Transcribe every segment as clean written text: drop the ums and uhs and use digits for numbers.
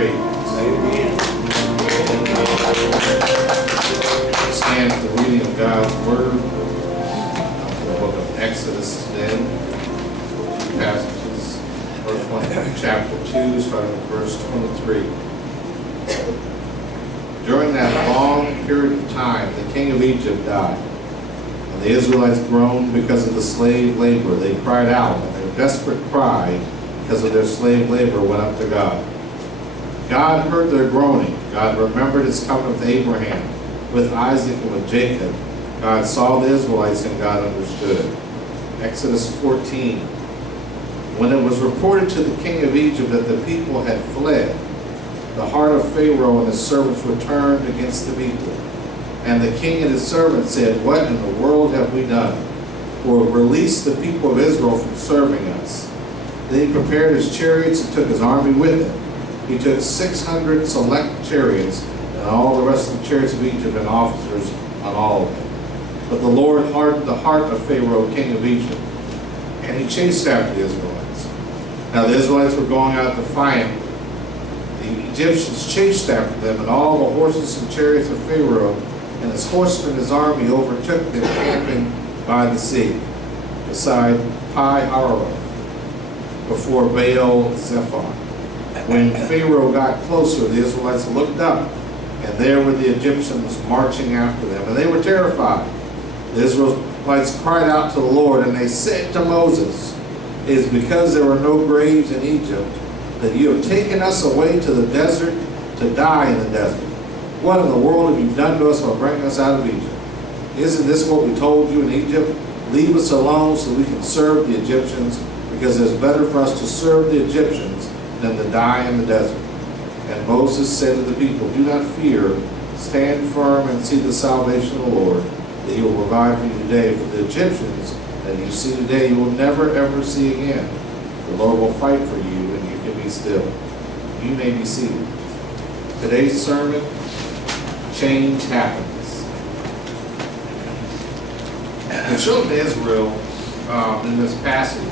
praise. Amen. Stand for the reading of God's Word from the book of Exodus today. Two passages. First one, chapter 2, starting with verse 23. During that long period of time, the king of Egypt died. And the Israelites groaned because of the slave labor. They cried out, and their desperate cry because of their slave labor went up to God. God heard their groaning. God remembered his covenant with Abraham, with Isaac, and with Jacob. God saw the Israelites, and God understood. Exodus 14. When it was reported to the king of Egypt that the people had fled, the heart of Pharaoh and his servants were turned against the people. And the king and his servants said, "What in the world have we done? For release the people of Israel from serving us." Then he prepared his chariots and took his army with him. He took 600 select chariots and all the rest of the chariots of Egypt and officers on all of them. But the Lord hardened the heart of Pharaoh, king of Egypt, and he chased after the Israelites. Now the Israelites were going out defiantly. The Egyptians chased after them, and all the horses and chariots of Pharaoh and his horsemen and his army overtook them camping by the sea, beside Pi-hahiroth, before Baal-zephon. When Pharaoh got closer, the Israelites looked up, and there were the Egyptians marching after them, and they were terrified. The Israelites cried out to the Lord, and they said to Moses, "It is because there were no graves in Egypt that you have taken us away to the desert to die in the desert. What in the world have you done to us by bringing us out of Egypt? Isn't this what we told you in Egypt? Leave us alone so we can serve the Egyptians, because it is better for us to serve the Egyptians than to die in the desert." And Moses said to the people, "Do not fear, stand firm and see the salvation of the Lord, that he will provide for you today. For the Egyptians that you see today, you will never ever see again. The Lord will fight for you, and you can be still." You may be seated. Today's sermon, change happens. The children of Israel, in this passage,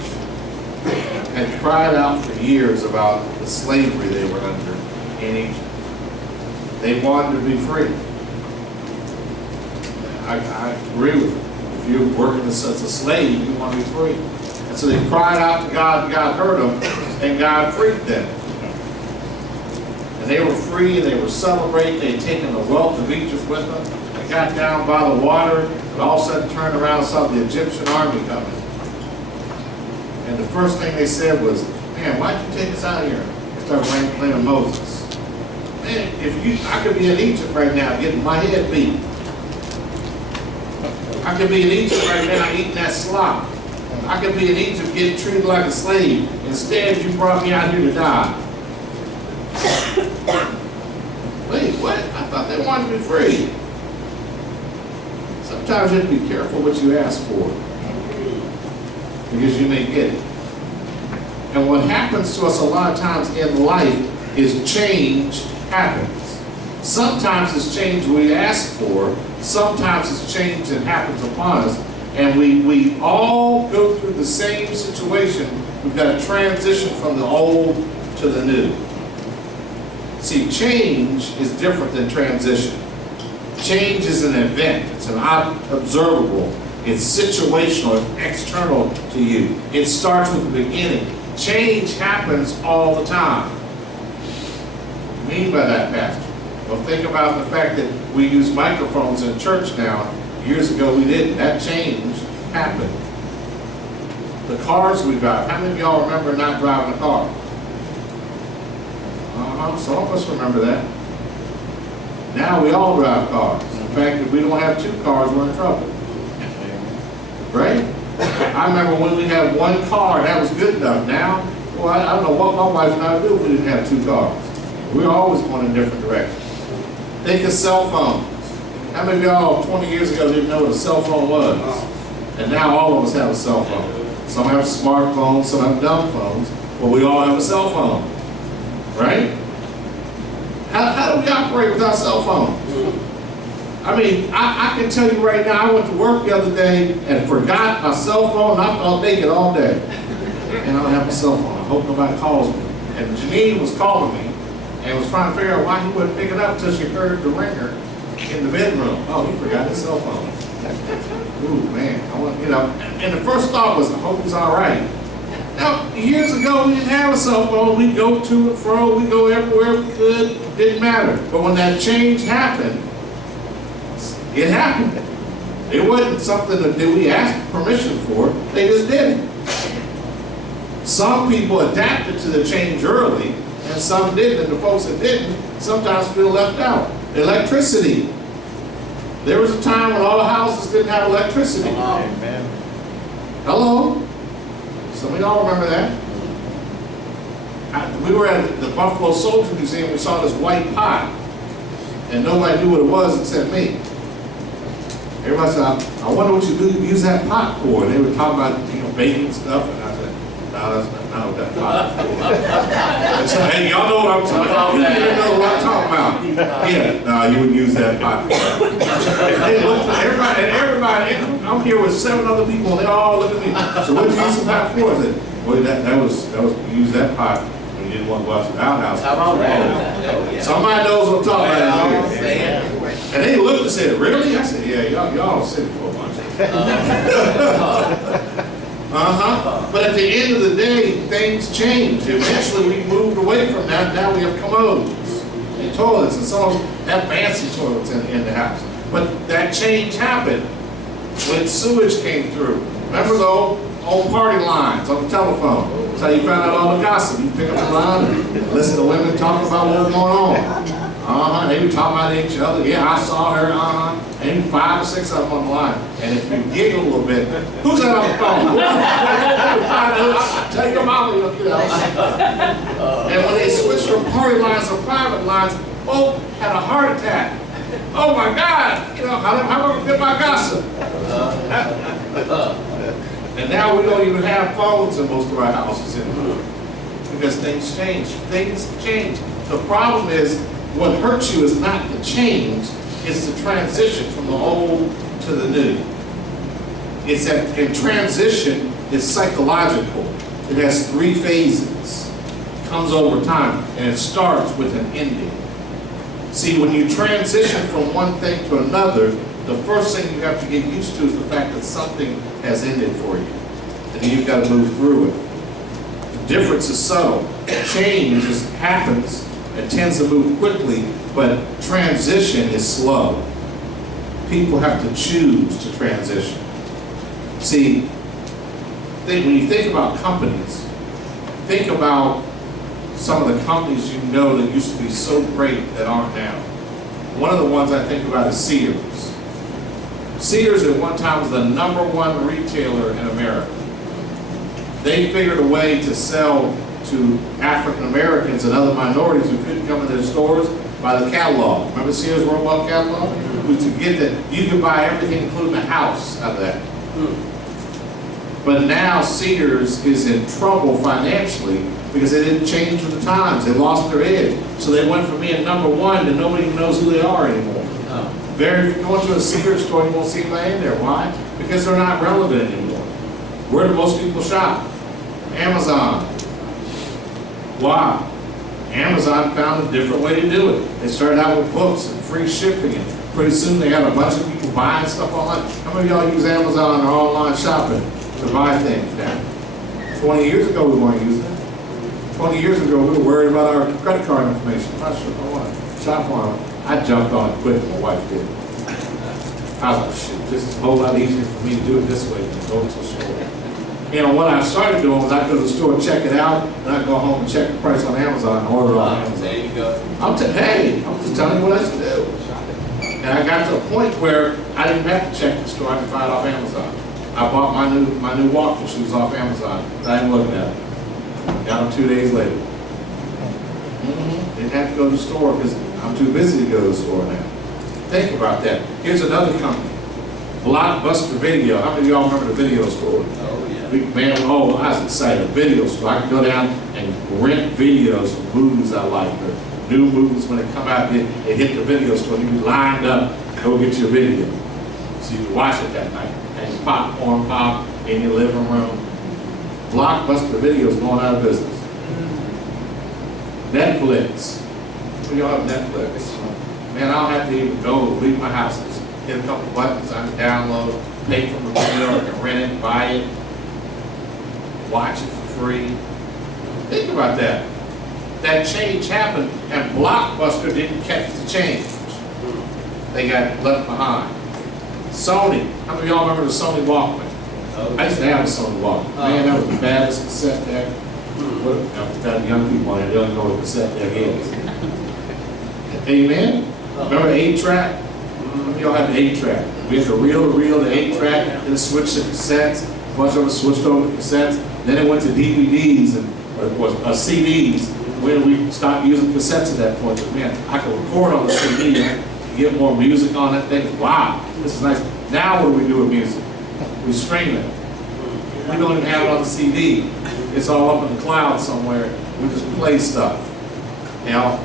had cried out for years about the slavery they were under in Egypt. They wanted to be free. I agree with them. If you're working as a slave, you want to be free. And so they cried out to God, and God heard them, and God freed them. And they were free, and they were celebrating. They had taken the wealth of Egypt with them. They got down by the water, and all of a sudden turned around and saw the Egyptian army coming. And the first thing they said was, "Man, why'd you take us out of here?" They started blaming Moses. "Man, I could be in Egypt right now getting my head beat. I could be in Egypt right now eating that slop. I could be in Egypt getting treated like a slave. Instead, you brought me out here to die." Wait, what? I thought they wanted to be free. Sometimes you have to be careful what you ask for, because you may get it. And what happens to us a lot of times in life is change happens. Sometimes it's change we ask for, sometimes it's change that happens upon us, and we all go through the same situation. We've got to transition from the old to the new. See, change is different than transition. Change is an event. It's an observable. It's situational. It's external to you. It starts with the beginning. Change happens all the time. What do you mean by that, Pastor? Well, think about the fact that we use microphones in church now. Years ago we didn't. That change happened. The cars we drive. How many of y'all remember not driving a car? Some of us remember that. Now we all drive cars. In fact, if we don't have two cars, we're in trouble. Right? I remember when we had one car, that was good enough. Now, well, I don't know what my wife and I would do if we didn't have two cars. We're always going in different directions. Think of cell phones. How many of y'all 20 years ago didn't know what a cell phone was? And now all of us have a cell phone. Some have smartphones, some have dumb phones, but we all have a cell phone. Right? How do we operate without cell phones? I mean, I can tell you right now, I went to work the other day and forgot my cell phone, and I felt naked all day. And I don't have my cell phone. I hope nobody calls me. And Janine was calling me, and was trying to figure out why he wouldn't pick it up until she heard the ringer in the bedroom. Oh, he forgot his cell phone. Ooh, man, and the first thought was, I hope he's all right. Now, years ago, we didn't have a cell phone. We'd go to and fro, we'd go everywhere we could, didn't matter. But when that change happened, it happened. It wasn't something that we asked permission for, they just did it. Some people adapted to the change early, and some didn't, and the folks that didn't sometimes feel left out. Electricity. There was a time when all the houses didn't have electricity. Amen. Hello? Some of y'all remember that? We were at the Buffalo Soldier Museum, we saw this white pot, and nobody knew what it was except me. Everybody said, I wonder what you use that pot for. And they were talking about, baking stuff, and I said, no, that's not what that pot is for. I said, hey, y'all know what I'm talking about. You know what I'm talking about. Yeah, no, you wouldn't use that pot for. They looked at everybody, I'm here with 7 other people, and they all look at me. So what did you use the pot for? I said, well, that was you use that pot when you didn't want to go out to the outhouse. Somebody knows what I'm talking about. And they looked and said, really? I said, yeah, y'all sick for a bunch. But at the end of the day, things changed. Eventually we moved away from that. Now we have commodes and toilets, and some of them have fancy toilets in the house. But that change happened when sewage came through. Remember the old party lines on the telephone? That's how you found out all the gossip. You pick up the line and listen to women talk about what was going on. They were talking about each other. Yeah, I saw her. And 5 or 6 of them on the line. And if you giggle a little bit, who's that on the phone? Tell your mama, And when they switched from party lines to private lines, both had a heart attack. Oh my God! How am I going to get my gossip? And now we don't even have phones in most of our houses anymore because things change. Things change. The problem is, what hurts you is not the change, it's the transition from the old to the new. It's that, and transition is psychological. It has 3 phases. It comes over time, and it starts with an ending. See, when you transition from one thing to another, the first thing you have to get used to is the fact that something has ended for you. And then you've got to move through it. The difference is subtle. Change just happens. It tends to move quickly, but transition is slow. People have to choose to transition. See, when you think about companies, think about some of the companies you know that used to be so great that aren't now. One of the ones I think about is Sears. Sears at one time was the #1 retailer in America. They figured a way to sell to African Americans and other minorities who couldn't come in their stores by the catalog. Remember Sears Roebuck catalog? To get that, you could buy everything, including a house, out of that. But now Sears is in trouble financially because they didn't change with the times. They lost their edge. So they went from being #1 to nobody even knows who they are anymore. If you go into a Sears store, you won't see anybody in there. Why? Because they're not relevant anymore. Where do most people shop? Amazon. Why? Amazon found a different way to do it. They started out with books and free shipping, and pretty soon they had a bunch of people buying stuff online. How many of y'all use Amazon or online shopping to buy things now? 20 years ago we weren't using it. 20 years ago we were worried about our credit card information. I'm not sure if I want to shop on it. I jumped on it quick, my wife did. I was like, shoot, this is a whole lot easier for me to do it this way than go to the store. What I started doing was I'd go to the store, check it out, and I'd go home and check the price on Amazon and order it on Amazon. There you go. I'm just telling you what I should do. And I got to a point where I didn't have to check the store, I could buy it off Amazon. I bought my new walking shoes off Amazon. I didn't look at them. Got them 2 days later. Didn't have to go to the store because I'm too busy to go to the store now. Think about that. Here's another company, Blockbuster Video. How many of y'all remember the video store? I was excited. A video store. I could go down and rent videos of movies I like, or new movies when they come out. They hit the video store. You be lined up to go get your video, so you can watch it that night. And popcorn pop in your living room. Blockbuster Video is going out of business. Netflix. We all have Netflix. Man, I don't have to even go leave my house. Just hit a couple buttons, I can download, pay from the video, I can rent it, buy it, watch it for free. Think about that. That change happened, and Blockbuster didn't catch the change. They got left behind. Sony, how many of y'all remember the Sony Walkman? I used to have a Sony Walkman. Man, that was the baddest cassette deck. Got young people on it, they don't know what cassette deck is. Amen? Remember the 8-track? How many of y'all have the 8-track? We had the reel, the 8-track, then it switched to cassettes. A bunch of us switched over to cassettes. Then it went to DVDs or CDs. When we stopped using cassettes at that point, but man, I could record on the CD and get more music on that thing. Wow, this is nice. Now what do we do with music? We stream it. We don't even have it on the CD. It's all up in the cloud somewhere. We just play stuff. And I'll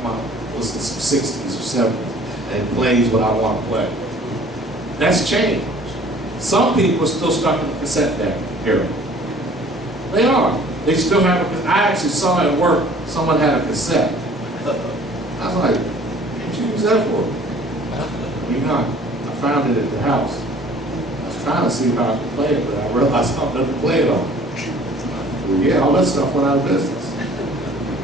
listen to some 60s or 70s, and it plays what I want to play. That's changed. Some people are still stuck in the cassette deck era. They are. They still have a. I actually saw at work someone had a cassette. I was like, "What did you use that for?" You know, I found it at the house. I was trying to see how I could play it, but I realized I couldn't play it on. Well, yeah, all that stuff went out of business.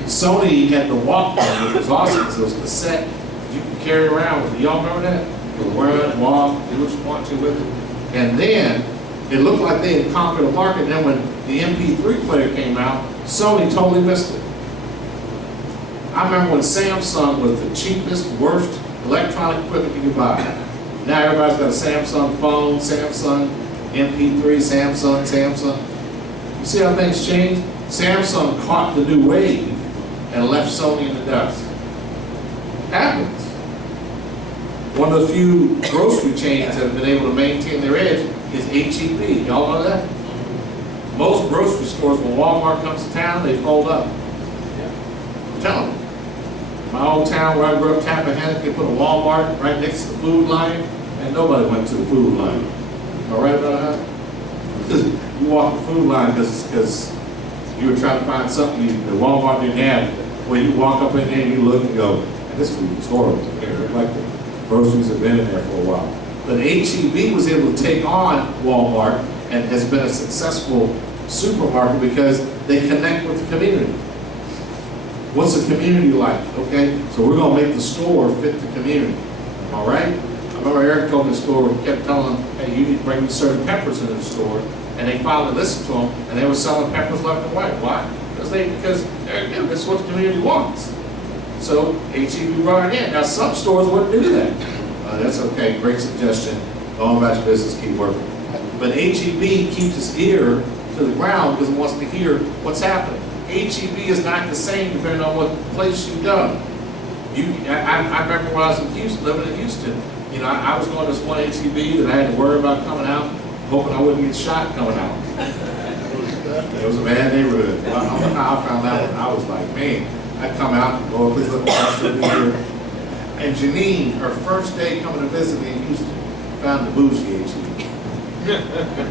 Sony had the Walkman, which was awesome because it was cassette you could carry around with it. Y'all remember that? You could wear it, walk, do what you want to with it. And then it looked like they had conquered the market. And then when the MP3 player came out, Sony totally missed it. I remember when Samsung was the cheapest, worst electronic equipment you could buy. Now everybody's got a Samsung phone, Samsung MP3, Samsung. You see how things changed? Samsung caught the new wave and left Sony in the dust. Happens. One of the few grocery chains that have been able to maintain their edge is H-E-B. Y'all know that? Most grocery stores, when Walmart comes to town, they fold up. I'm telling you. My old town where I grew up, Tappahannock, they put a Walmart right next to the food line, and nobody went to the food line. Am I right about that? You walk the food line because you were trying to find something that Walmart didn't have. When you walk up in there and you look and go, this food is horrible here. Like the groceries have been in there for a while. But H-E-B was able to take on Walmart and has been a successful supermarket because they connect with the community. What's the community like? Okay, so we're going to make the store fit the community. All right? I remember Eric told me the store, he kept telling them, hey, you need to bring certain peppers into the store. And they finally listened to them, and they were selling peppers left and right. Why? Because this is what the community wants. So H-E-B brought it in. Now some stores wouldn't do that. That's okay, great suggestion. Go about your business, keep working. But H-E-B keeps its ear to the ground because it wants to hear what's happening. H-E-B is not the same depending on what place you go. I remember when I was in Houston, living in Houston, you know, I was going to this one H-E-B that I had to worry about coming out, hoping I wouldn't get shot coming out. It was a bad neighborhood. Well, I don't know how I found that one. I was like, man, I'd come out and go, please let me watch the here. And Janine, her first day coming to visit me in Houston, found the bougie H-E-B.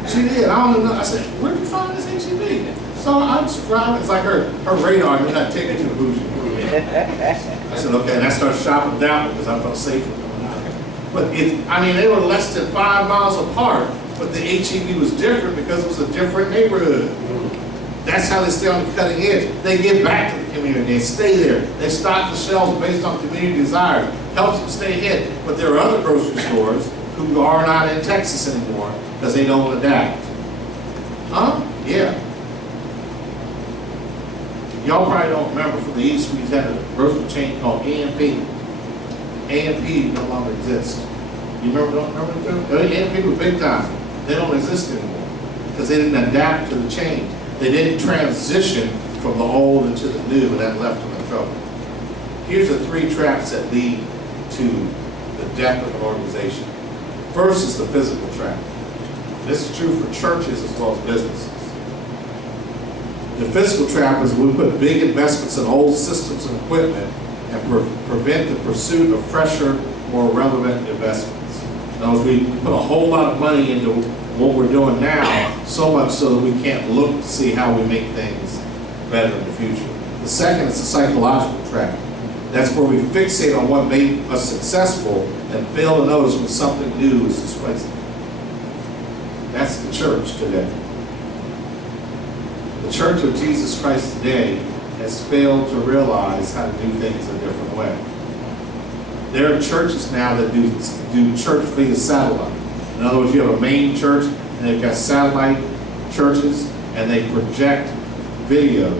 She did. I don't know. I said, where did you find this H-E-B? So I'm surprised. It's like her radar, you're not taking to the bougie. I said, okay, and I started shopping down because I felt safer coming out. But they were less than 5 miles apart, but the H-E-B was different because it was a different neighborhood. That's how they stay on the cutting edge. They give back to the community. They stay there. They stock the shelves based on community desires. Helps them stay ahead. But there are other grocery stores who are not in Texas anymore because they don't adapt. Huh? Yeah. Y'all probably don't remember from the East, we had a grocery chain called A&P. A&P no longer exists. You remember them? A&P was big time. They don't exist anymore because they didn't adapt to the change. They didn't transition from the old into the new, and that left them in trouble. Here's the 3 traps that lead to the death of an organization. First is the physical trap. This is true for churches as well as businesses. The physical trap is we put big investments in old systems and equipment and prevent the pursuit of fresher, more relevant investments. In other words, we put a whole lot of money into what we're doing now, so much so that we can't look to see how we make things better in the future. The second is the psychological trap. That's where we fixate on what made us successful and fail to notice when something new is displacing. That's the church today. The church of Jesus Christ today has failed to realize how to do things a different way. There are churches now that do church via satellite. In other words, you have a main church and they've got satellite churches and they project video.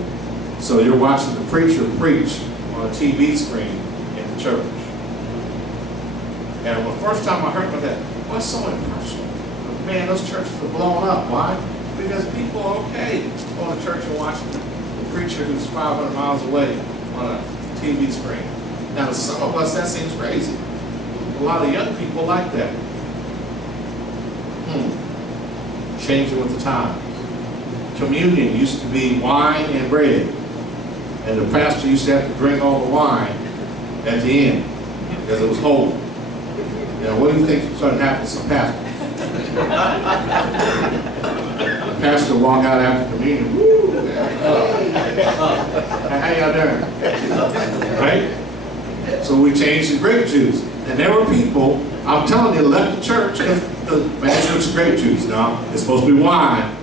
So you're watching the preacher preach on a TV screen in the church. And the first time I heard about that, what's so impersonal? Man, those churches are blowing up. Why? Because people are okay going to church and watching the preacher who's 500 miles away on a TV screen. Now, to some of us, that seems crazy. A lot of young people like that. Changing with the times. Communion used to be wine and bread. And the pastor used to have to drink all the wine at the end because it was holy. Now, what do you think started happening to some pastors? The pastor walk out after communion. Woo! How y'all doing? Right? So we changed the grape juice. And there were people, I'm telling you, left the church because, man, it's grape juice now. It's supposed to be wine.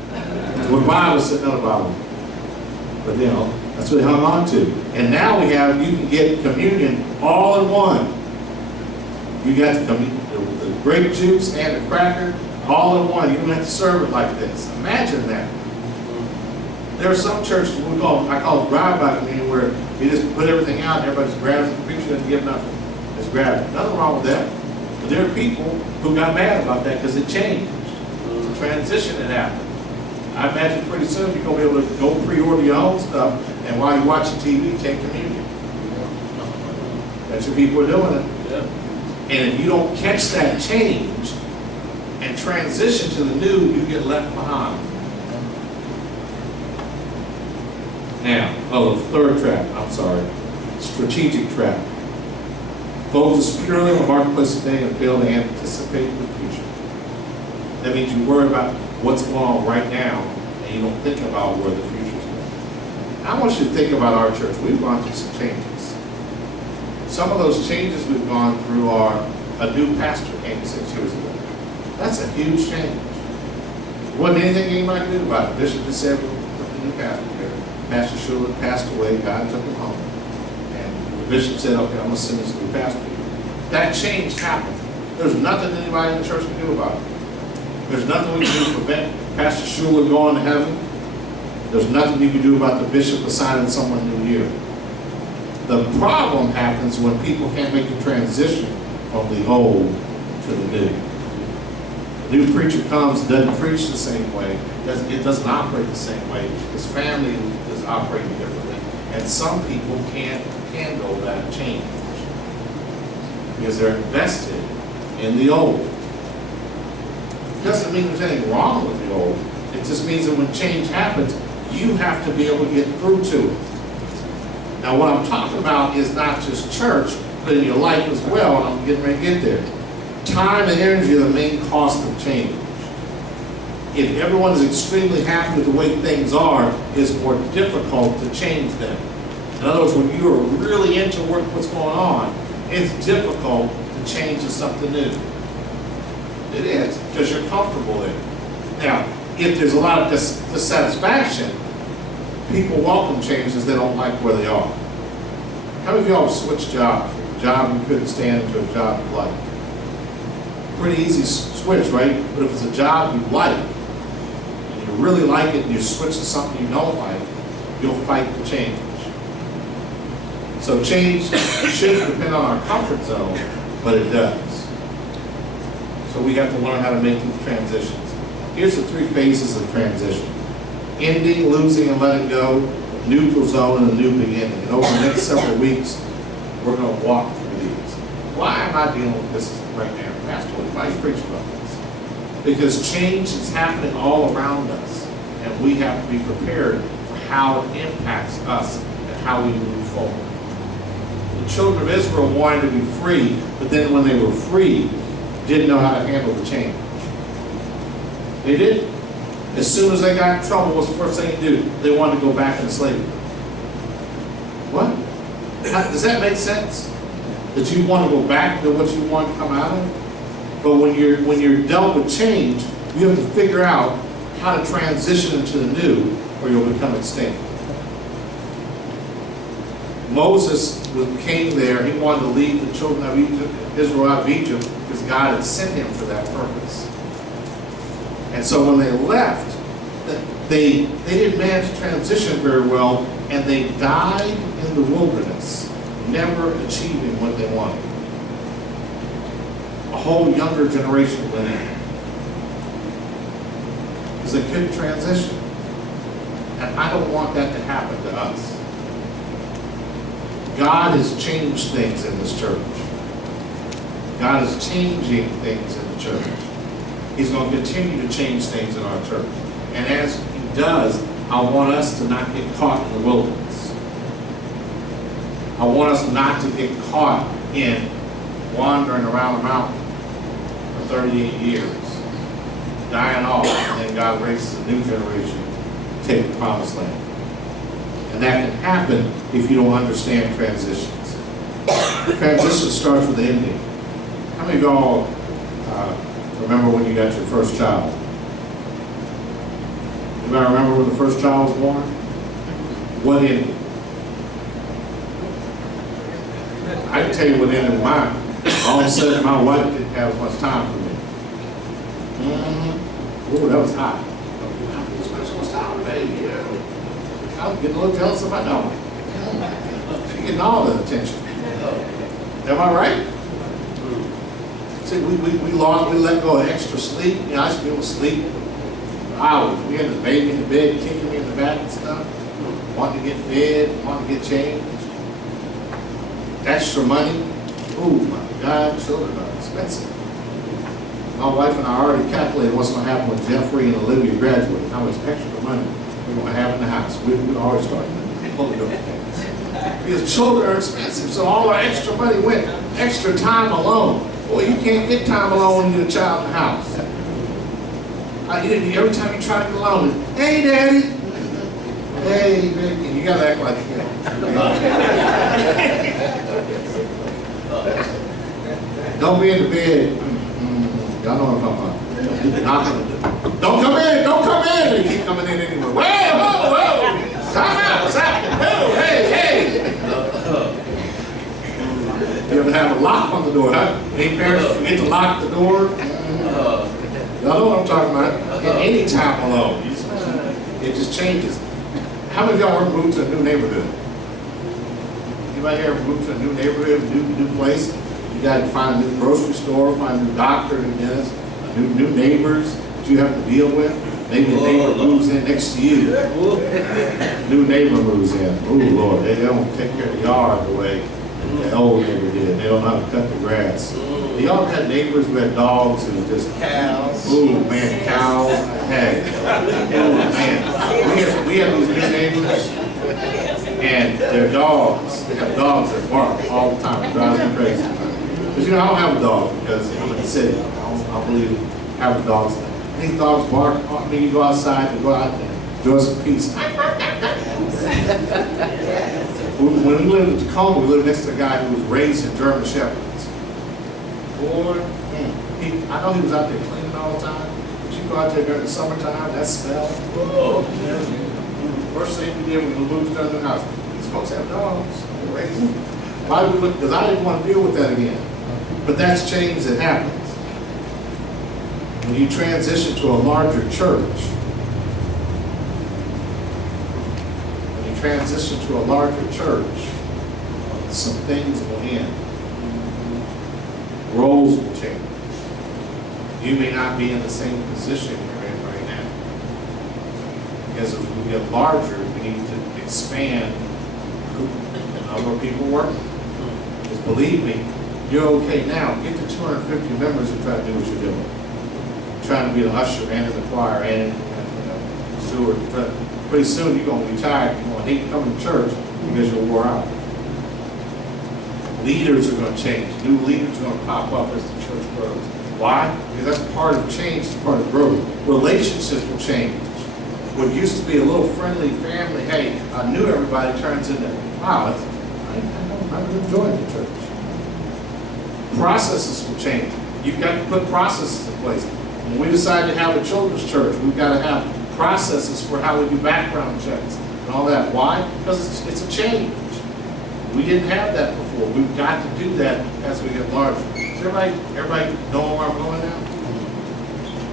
With the Bible sitting on the bottom. But you know, that's what they hung on to. And now you can get communion all in one. You got the grape juice and the cracker all in one. You don't have to serve it like this. Imagine that. There are some churches I call drive-by communion where you just put everything out and everybody just grabs it. The preacher doesn't give nothing. Just grab it. Nothing wrong with that. But there are people who got mad about that because it changed. It's a transition that happened. I imagine pretty soon you're going to be able to go pre-order your own stuff, and while you're watching TV, take communion. That's what people are doing it. Yeah. And if you don't catch that change and transition to the new, you get left behind. Now, the third trap, strategic trap. Focus purely on the marketplace today and fail to anticipate the future. That means you worry about what's going on right now, and you don't think about where the future's going. I want you to think about our church. We've gone through some changes. Some of those changes we've gone through are a new pastor came 6 years ago. That's a huge change. There wasn't anything anybody could do about it. Bishop just said, we'll put the new pastor here. Pastor Schuler passed away, God took him home. And the bishop said, okay, I'm going to send this new pastor here. That change happened. There's nothing anybody in the church can do about it. There's nothing we can do to prevent Pastor Schuler going to heaven. There's nothing you can do about the bishop assigning someone new here. The problem happens when people can't make the transition from the old to the new. The new preacher comes, doesn't preach the same way, it doesn't operate the same way. His family is operating differently. And some people can't handle that change because they're invested in the old. It doesn't mean there's anything wrong with the old. It just means that when change happens, you have to be able to get through to it. Now, what I'm talking about is not just church, but in your life as well, and I'm getting ready to get there. Time and energy are the main cost of change. If everyone is extremely happy with the way things are, it's more difficult to change them. In other words, when you are really into what's going on, it's difficult to change to something new. It is, because you're comfortable there. Now, if there's a lot of dissatisfaction, people welcome changes they don't like where they are. How many of y'all have switched jobs? From a job you couldn't stand to a job you like? Pretty easy switch, right? But if it's a job you like, and you really like it, and you switch to something you don't like, you'll fight the change. So change shouldn't depend on our comfort zone, but it does. So we have to learn how to make these transitions. Here's the 3 phases of transition. Ending, losing, and letting go, neutral zone, and a new beginning. And over the next several weeks, we're going to walk through these. Why am I dealing with this right now? Pastor, why are you preaching about this? Because change is happening all around us, and we have to be prepared for how it impacts us and how we move forward. The children of Israel wanted to be free, but then when they were free, didn't know how to handle the change. They did. As soon as they got in trouble, what's the first thing they do? They wanted to go back into slavery. What? Does that make sense? That you want to go back to what you want to come out of? But when you're dealt with change, you have to figure out how to transition into the new, or you'll become extinct. Moses came there. He wanted to lead the children of Israel out of Egypt because God had sent him for that purpose. And so when they left, they didn't manage to transition very well, and they died in the wilderness, never achieving what they wanted. A whole younger generation went in because they couldn't transition. And I don't want that to happen to us. God has changed things in this church. God is changing things in the church. He's going to continue to change things in our church. And as he does, I want us to not get caught in the wilderness. I want us not to get caught in wandering around the mountain for 38 years, dying off, and then God raises a new generation to take the promised land. And that can happen if you don't understand transitions. Transition starts with the ending. How many of y'all remember when you got your first child? Anybody remember when the first child was born? What ended? I can tell you what ended mine. All of a sudden, my wife didn't have as much time for me. Oh, that was hot. You spent so much time with baby. I was getting a little jealous of my dog. She's getting all the attention. Am I right? See, we let go of extra sleep. You know, I used to be able to sleep for hours. We had the baby in the bed, kicking me in the back and stuff. Wanting to get fed, wanting to get changed. Extra money. Oh my God, children are expensive. My wife and I already calculated what's going to happen when Jeffrey and Olivia graduate. How much extra money we're going to have in the house. We already started pulling those things. Because children are expensive, so all our extra money went. Extra time alone. Boy, you can't get time alone when you're a child in the house. Every time you try to get alone, hey, Daddy. Hey, baby. You got to act like you know. Don't be in the bed. Y'all know what I'm talking about. Don't come in, don't come in. They keep coming in anyway. Whoa, whoa, whoa. Time out, what's happening? Whoa, hey, hey. You ever have a lock on the door, huh? Any parents forget to lock the door? Y'all know what I'm talking about. At any time alone, it just changes. How many of y'all ever moved to a new neighborhood? Anybody here ever moved to a new neighborhood, new place? You got to find a new grocery store, find a new doctor, new neighbors that you have to deal with. Maybe a neighbor moves in next to you. New neighbor moves in. Oh Lord, they don't take care of the yard the way the old neighbor did. They don't know how to cut the grass. Y'all had neighbors who had dogs and just cows. Ooh man, cows. Hey, oh man, we have these new neighbors, and their dogs. They have dogs that bark all the time. It drives me crazy. Because you know, I don't have a dog because I'm in the city. I don't believe having dogs. These dogs bark. I mean, you go outside and go out and enjoy some peace. When we lived in Tacoma, we lived next to a guy who was raised in German Shepherds. Boy, I know he was out there cleaning all the time. But you go out there during the summertime, that smell. Oh, first thing we did when we moved to the house, these folks have dogs. They're raised. Why did we look? Because I didn't want to deal with that again. But that's change that happens. When you transition to a larger church, some things will end. Roles will change. You may not be in the same position you're in right now. Because as we get larger, we need to expand the number of people working. Because believe me, you're okay now. Get to 250 members and try to do what you're doing. Trying to be an usher and in the choir and steward. Pretty soon you're going to be tired. You're going to hate coming to church because you're wore out. Leaders are going to change. New leaders are going to pop up as the church grows. Why? Because that's part of change, it's part of growth. Relationships will change. What used to be a little friendly family, hey, I knew everybody, turns into, wow, I know I've enjoyed the church. Processes will change. You've got to put processes in place. When we decide to have a children's church, we've got to have processes for how we do background checks and all that. Why? Because it's a change. We didn't have that before. We've got to do that as we get larger. Does everybody know where I'm going now?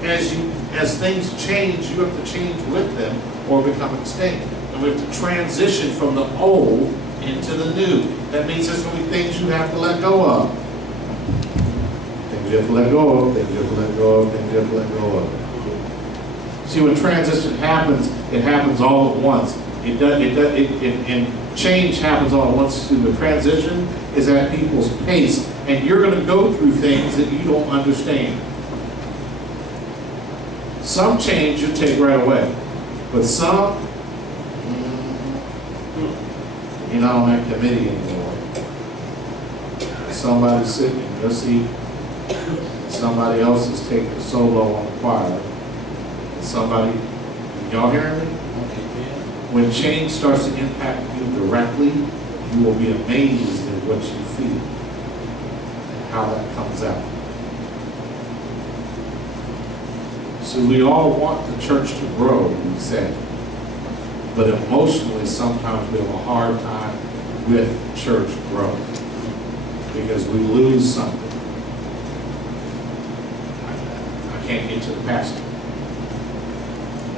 As things change, you have to change with them or become extinct. And we have to transition from the old into the new. That means there's going to be things you have to let go of. Things you have to let go of, things you have to let go of, things you have to let go of. See, when transition happens, it happens all at once. And change happens all at once. So the transition is at people's pace. And you're going to go through things that you don't understand. Some change you take right away. But some, you're not on that committee anymore. Somebody's sitting in your seat. Somebody else is taking a solo on the choir. Somebody, y'all hearing me? When change starts to impact you directly, you will be amazed at what you feel and how that comes out. So we all want the church to grow, we say. But emotionally, sometimes we have a hard time with church growth because we lose something. I can't get to the pastor.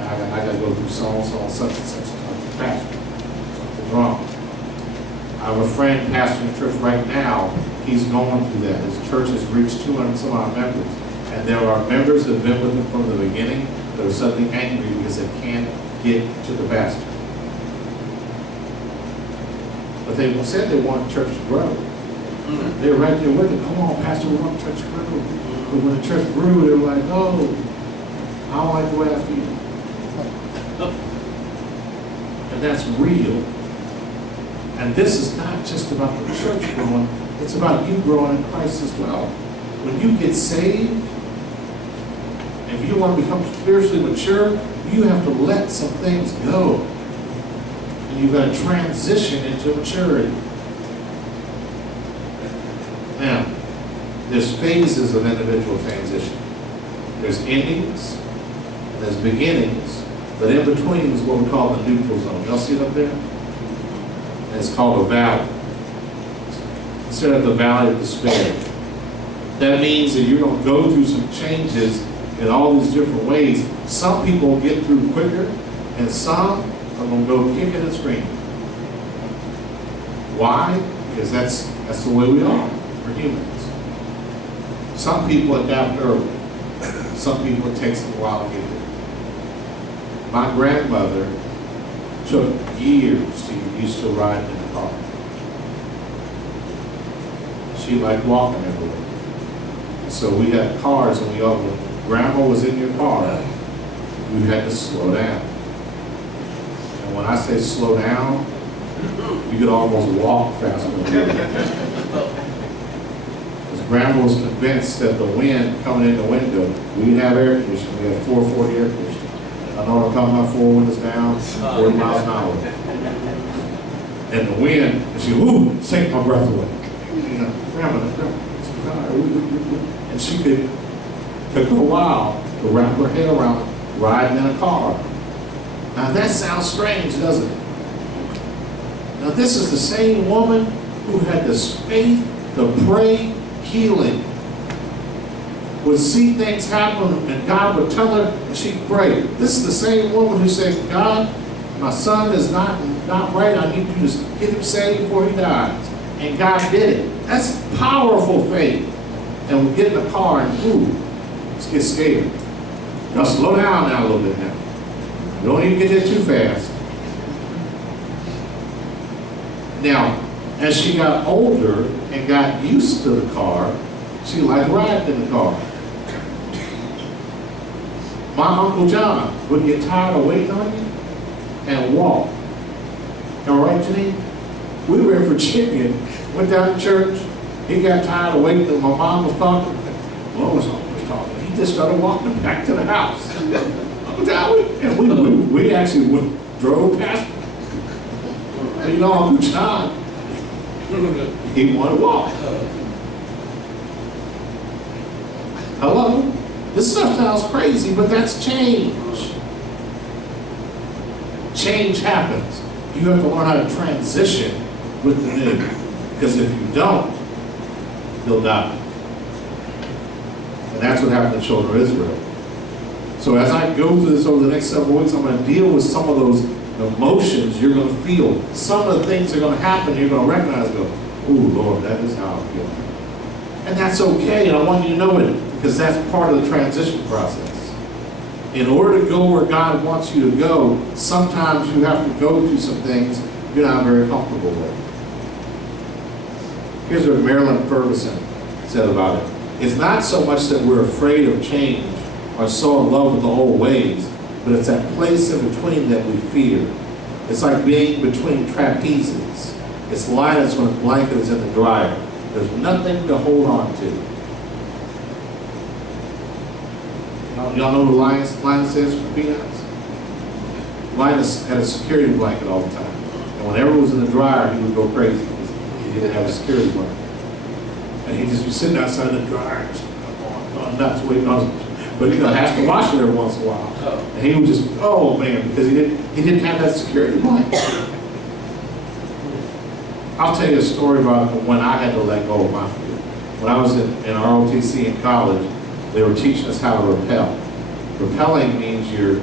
I got to go through so-and-so and such and such to talk to the pastor. Something's wrong. I have a friend pastoring a church right now. He's going through that. His church has reached 200 some odd members. And there are members that have been with him from the beginning that are suddenly angry because they can't get to the pastor. But they said they want the church to grow. They were right there with it. Come on, pastor, we want the church to grow. But when the church grew, they were like, oh, I don't like the way I feel. And that's real. And this is not just about the church growing, it's about you growing in Christ as well. When you get saved, if you want to become spiritually mature, you have to let some things go. And you've got to transition into maturity. Now, there's phases of individual transition. There's endings, and there's beginnings, but in between is what we call the neutral zone. Y'all see it up there? And it's called a valley. Instead of the valley of despair. That means that you're going to go through some changes in all these different ways. Some people will get through quicker, and some are going to go kicking and screaming. Why? Because that's the way we are. We're humans. Some people adapt early. Some people it takes them a while to get there. My grandmother took years to get used to riding in a car. She liked walking everywhere. So we had cars, and when Grandma was in your car, we had to slow down. And when I say slow down, you could almost walk faster. Because Grandma was convinced that the wind coming in the window, we didn't have air conditioning, we had 440 air conditioning. I know what I'm talking about, 4 windows down, 40 miles an hour. And the wind, and she, ooh, take my breath away. You know, Grandma. And she took her a while to wrap her head around riding in a car. Now that sounds strange, doesn't it? Now this is the same woman who had this faith to pray healing. Would see things happen and God would tell her and she'd pray. This is the same woman who said, God, my son is not right. I need you to get him saved before he dies. And God did it. That's powerful faith. And we get in the car and ooh, let's get scared. Now slow down now a little bit now. You don't even get there too fast. Now, as she got older and got used to the car, she liked riding in the car. My Uncle John would get tired of waiting on you and walk. All right, Janine? We were in Virginia, went down to church. He got tired of waiting till my mom was talking. Well, was talking. He just started walking back to the house. Uncle John, and we actually drove past him. You know, Uncle John, He wanted to walk. Hello? This stuff sounds crazy, but that's change. Change happens. You have to learn how to transition with the new. Because if you don't, you'll die. And that's what happened to the children of Israel. So as I go through this over the next several weeks, I'm going to deal with some of those emotions you're going to feel. Some of the things are going to happen, you're going to recognize, go, ooh, Lord, that is how I feel. And that's okay, and I want you to know it, because that's part of the transition process. In order to go where God wants you to go, sometimes you have to go through some things you're not very comfortable with. Here's what Marilyn Ferguson said about it. It's not so much that we're afraid of change or so in love with the old ways, but it's that place in between that we fear. It's like being between trapezes. It's linus when a blanket is in the dryer. There's nothing to hold on to. Y'all know who Linus is for Peanuts? Linus had a security blanket all the time. And whenever it was in the dryer, he would go crazy because he didn't have a security blanket. And he'd just be sitting outside the dryer, going nuts, waiting on it. But has to wash it every once in a while. And he would just, oh man, because he didn't have that security blanket. I'll tell you a story about when I had to let go of my fear. When I was in ROTC in college, they were teaching us how to rappel. Rappelling means you're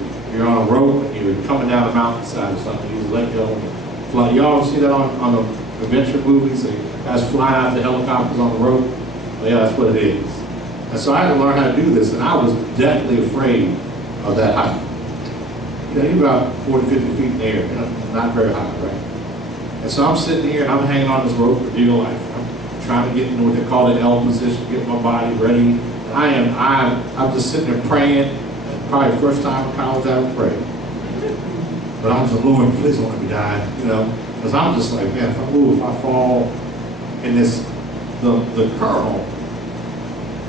on a rope and you're coming down a mountainside or something. You just let go and fly. Y'all see that on the adventure movies? They guys flying out the helicopters on the rope? Well, yeah, that's what it is. And so I had to learn how to do this, and I was deathly afraid of that height. You're about 40, 50 feet in the air, not very high, right? And so I'm sitting here and I'm hanging on this rope for dear life. I'm trying to get into what they call the L position, get my body ready. I'm just sitting there praying, and probably the first time in college I would pray. But I'm just, Lord, please don't let me die, because I'm just like, man, if I move, if I fall in this, the colonel,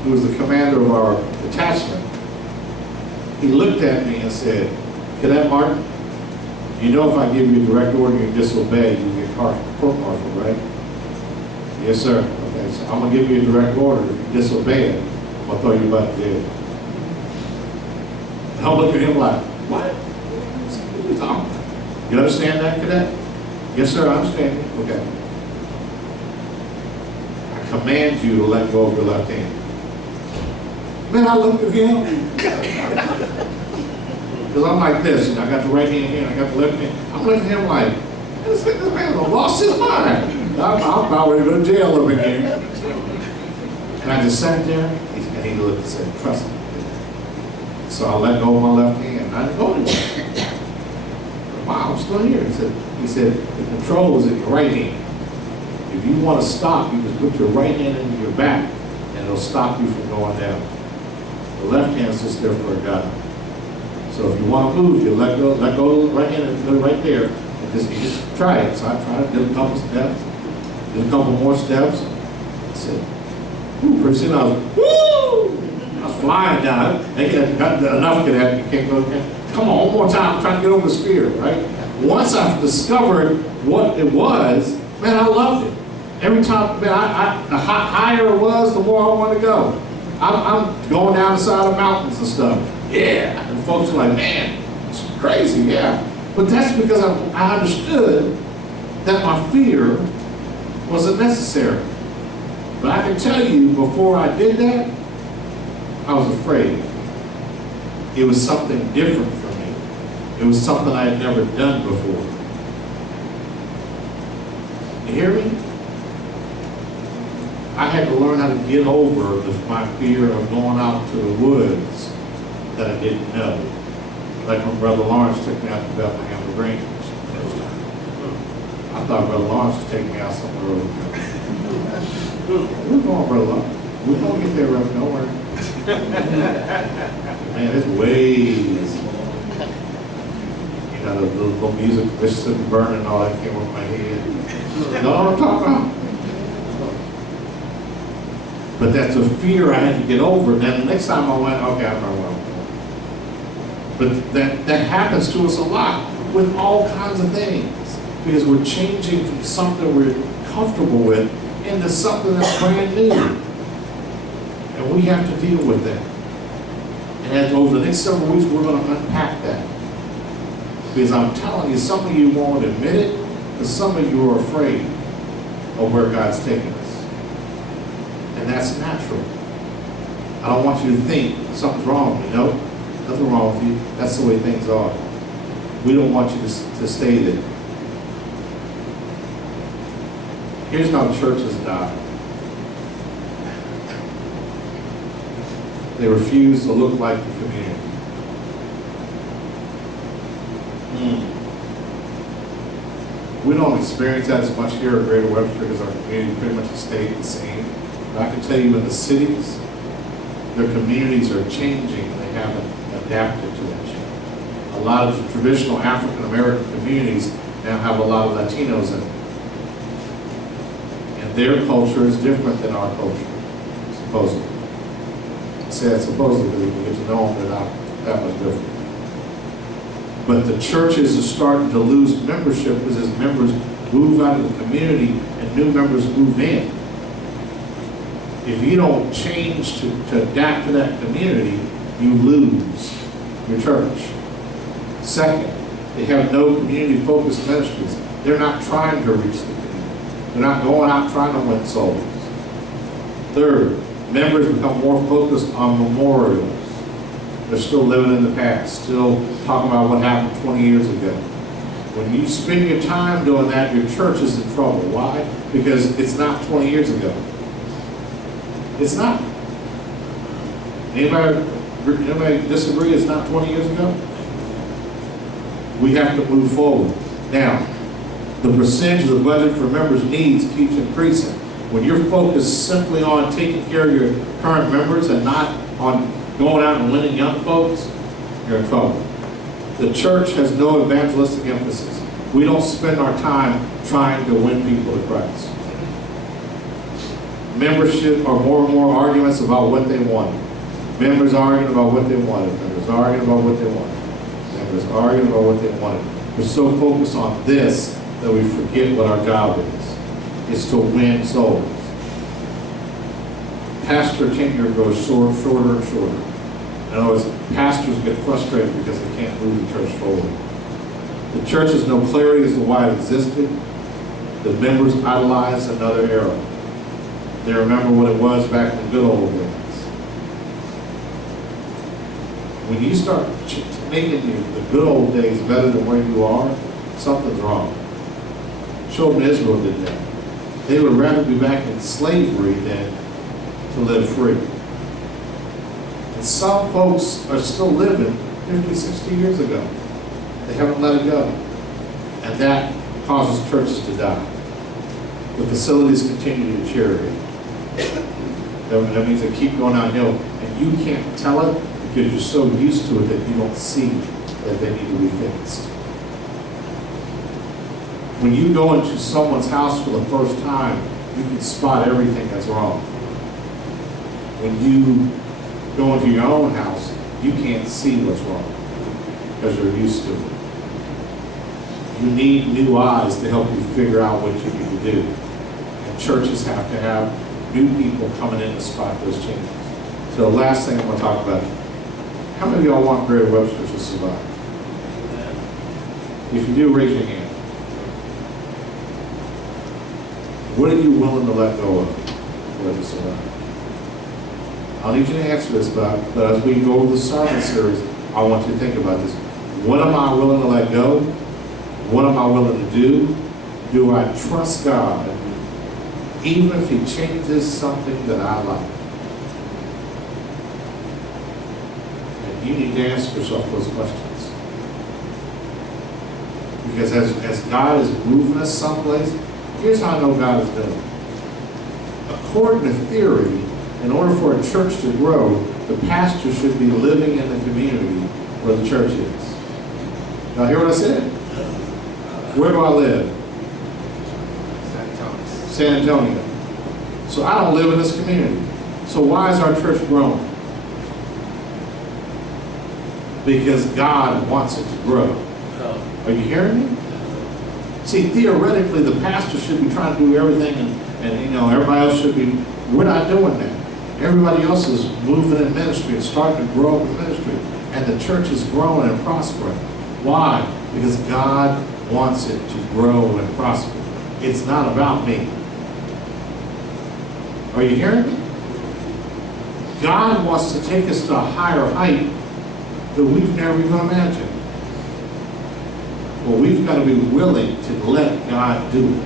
who was the commander of our detachment, he looked at me and said, Cadet Martin, you know if I give you a direct order and you disobey, you get court-martial, right? Yes, sir. Okay, so I'm going to give you a direct order. If you disobey it, I'm going to throw you back to jail. And I'll look at him like, what? What are you talking about? You understand that, Cadet? Yes, sir, I understand. Okay. I command you to let go of your left hand. Man, I looked at him. Because I'm like this, I got the right hand here, I got the left hand. I'm looking at him like, this man lost his mind. I'm about ready to go to jail over here. And I just sat there, and he looked and said, trust me. So I let go of my left hand, and I didn't go anywhere. Wow, I'm still here. He said, the control is in your right hand. If you want to stop, you just put your right hand into your back, and it'll stop you from going down. The left hand's just there for a guide. So if you want to move, you let go of the right hand and put it right there. And you just try it. So I tried, did a couple steps, did a couple more steps. I said, ooh, pretty soon I was, woo! I was flying down. Got enough of that, you can't go again. Come on, one more time, I'm trying to get over this fear, right? Once I discovered what it was, man, I loved it. Every time, man, the higher it was, the more I wanted to go. I'm going down the side of mountains and stuff. Yeah. And folks are like, man, it's crazy, yeah. But that's because I understood that my fear wasn't necessary. But I can tell you, before I did that, I was afraid. It was something different for me. It was something I had never done before. You hear me? I had to learn how to get over my fear of going out to the woods that I didn't know. Like when Brother Lawrence took me out to Bethlehem the Rangers the first time. I thought Brother Lawrence was taking me out somewhere over there. We're going, Brother Lawrence. We're going to get there, Reverend. Don't worry. Man, it's ways. The little music, Mississippi Burning and all that came over my head. You know what I'm talking about? But that's a fear I had to get over. Then the next time I went, okay, I know what I'm doing. But that happens to us a lot with all kinds of things. Because we're changing from something we're comfortable with into something that's brand new. And we have to deal with that. And over the next several weeks, we're going to unpack that. Because I'm telling you, some of you won't admit it, but some of you are afraid of where God's taking us. And that's natural. I don't want you to think something's wrong with you. No, nothing wrong with you. That's the way things are. We don't want you to stay there. Here's how churches die. They refuse to look like the community. We don't experience that as much here at Greater Webster because our community pretty much has stayed the same. But I can tell you in the cities, their communities are changing and they haven't adapted to that change. A lot of the traditional African American communities now have a lot of Latinos in them. And their culture is different than our culture, supposedly. I said supposedly because if you get to know them, they're not that much different. But the churches are starting to lose membership because as members move out of the community and new members move in. If you don't change to adapt to that community, you lose your church. Second, they have no community-focused ministries. They're not trying to reach the community. They're not going out trying to win souls. Third, members become more focused on memorials. They're still living in the past, still talking about what happened 20 years ago. When you spend your time doing that, your church is in trouble. Why? Because it's not 20 years ago. It's not. Anybody disagree it's not 20 years ago? We have to move forward. Now, the percentage of the budget for members' needs keeps increasing. When you're focused simply on taking care of your current members and not on going out and winning young folks, you're in trouble. The church has no evangelistic emphasis. We don't spend our time trying to win people to Christ. Membership are more and more arguments about what they want. Members arguing about what they wanted. Members arguing about what they wanted. Members arguing about what they wanted. We're so focused on this that we forget what our job is. It's to win souls. Pastor tenure goes shorter and shorter. In other words, pastors get frustrated because they can't move the church forward. The church has no clarity as to why it existed. The members idolize another era. They remember what it was back in the good old days. When you start making the good old days better than where you are, something's wrong. Children of Israel did that. They would rather be back in slavery than to live free. And some folks are still living 50, 60 years ago. They haven't let it go. And that causes churches to die. The facilities continue to deteriorate. That means they keep going downhill. And you can't tell it because you're so used to it that you don't see that they need to be fixed. When you go into someone's house for the first time, you can spot everything that's wrong. When you go into your own house, you can't see what's wrong because you're used to it. You need new eyes to help you figure out what you need to do. And churches have to have new people coming in to spot those changes. So the last thing I'm going to talk about, how many of y'all want Greater Webster to survive? If you do, raise your hand. What are you willing to let go of for it to survive? I don't need you to answer this, but as we go over the sermon series, I want you to think about this. What am I willing to let go? What am I willing to do? Do I trust God, even if He changes something that I like? And you need to ask yourself those questions. Because as God is moving us someplace, here's how I know God is doing. According to theory, in order for a church to grow, the pastor should be living in the community where the church is. Now, hear what I said? Where do I live? San Antonio. So I don't live in this community. So why is our church growing? Because God wants it to grow. Are you hearing me? See, theoretically, the pastor should be trying to do everything, and everybody else should be. We're not doing that. Everybody else is moving in ministry and starting to grow in ministry, and the church is growing and prospering. Why? Because God wants it to grow and prosper. It's not about me. Are you hearing me? God wants to take us to a higher height that we've never even imagined. Well, we've got to be willing to let God do it.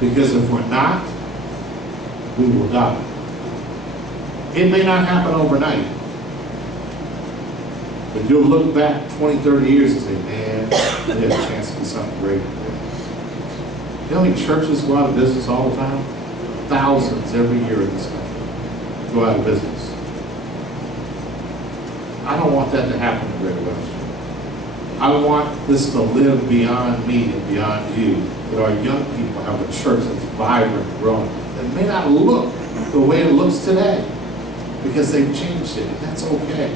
Because if we're not, we will die. It may not happen overnight. But you'll look back 20, 30 years and say, man, there's a chance to do something great. You know how many churches go out of business all the time? Thousands every year in this country go out of business. I don't want that to happen in Greater Western. I want this to live beyond me and beyond you, that our young people have a church that's vibrant and growing. It may not look the way it looks today because they've changed it, and that's okay.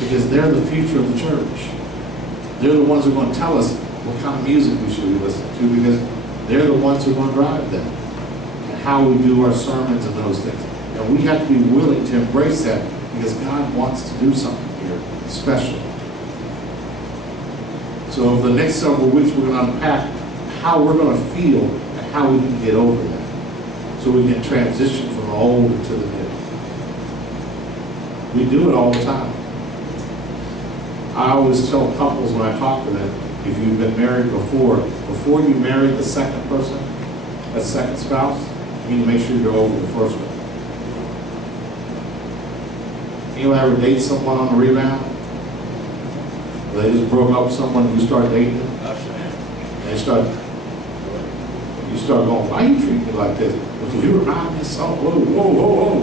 Because they're the future of the church. They're the ones who are going to tell us what kind of music we should be listening to, because they're the ones who are going to drive them, and how we do our sermons and those things. And we have to be willing to embrace that, because God wants to do something here special. So over the next several weeks, we're going to unpack how we're going to feel and how we can get over that, so we can transition from the old to the new. We do it all the time. I always tell couples when I talk to them, if you've been married before you marry the second person, that second spouse, you need to make sure you're over the first one. Anyone ever date someone on the rebound? They just broke up with someone and you start dating them? And you start going, why you treat me like this? Because you remind me so, whoa,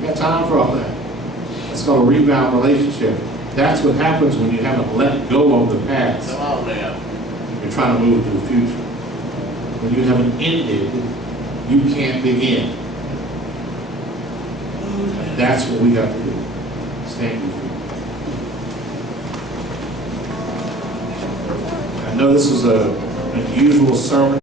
you got time for all that. It's called a rebound relationship. That's what happens when you haven't let go of the past. Come on now. You're trying to move to the future. When you haven't ended, you can't begin. That's what we got to do. Stand your feet. I know this is an unusual sermon.